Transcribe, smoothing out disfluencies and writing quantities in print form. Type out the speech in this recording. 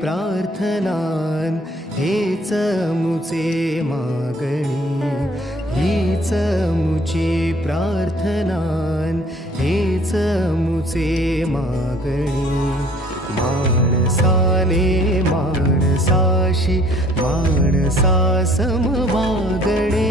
प्रार्थनान हेच मुचे मागणी, हीच मुची प्रार्थनान हेच मुचे मागणी. माणसाने माणसाशी माणसासम वागणे,